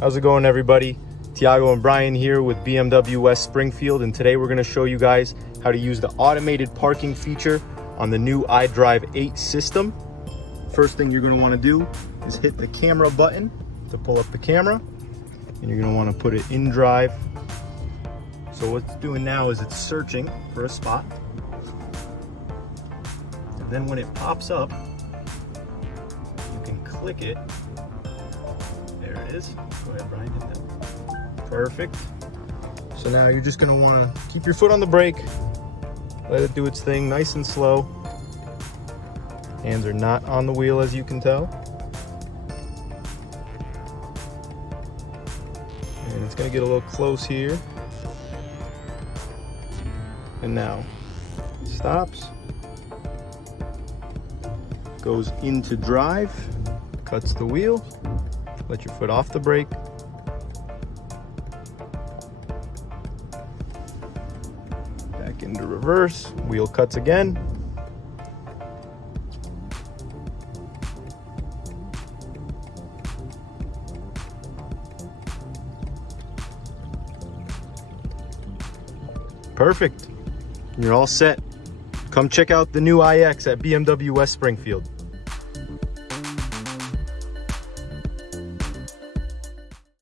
How's it going, everybody? Tiago and Brian here with BMW West Springfield, and today we're going to show you guys how to use the automated parking feature on the new iDrive 8 system. First thing you're going to want to do is hit the camera button to pull up the camera, and you're going to want to put it in drive. So what it's doing now is it's searching for a spot, and then when it pops up, you can click it. There it is. Go ahead, Brian, hit that. Perfect. So now you're just gonna wanna keep your foot on the brake, let it do its thing nice and slow. Hands are not on the wheel, as you can tell. And it's gonna get a little close here. And now it stops, goes into drive, cuts the wheel. Let your foot off the brake. Back into reverse. Wheel cuts again. Perfect. You're all set. Come check out the new iX at BMW West Springfield.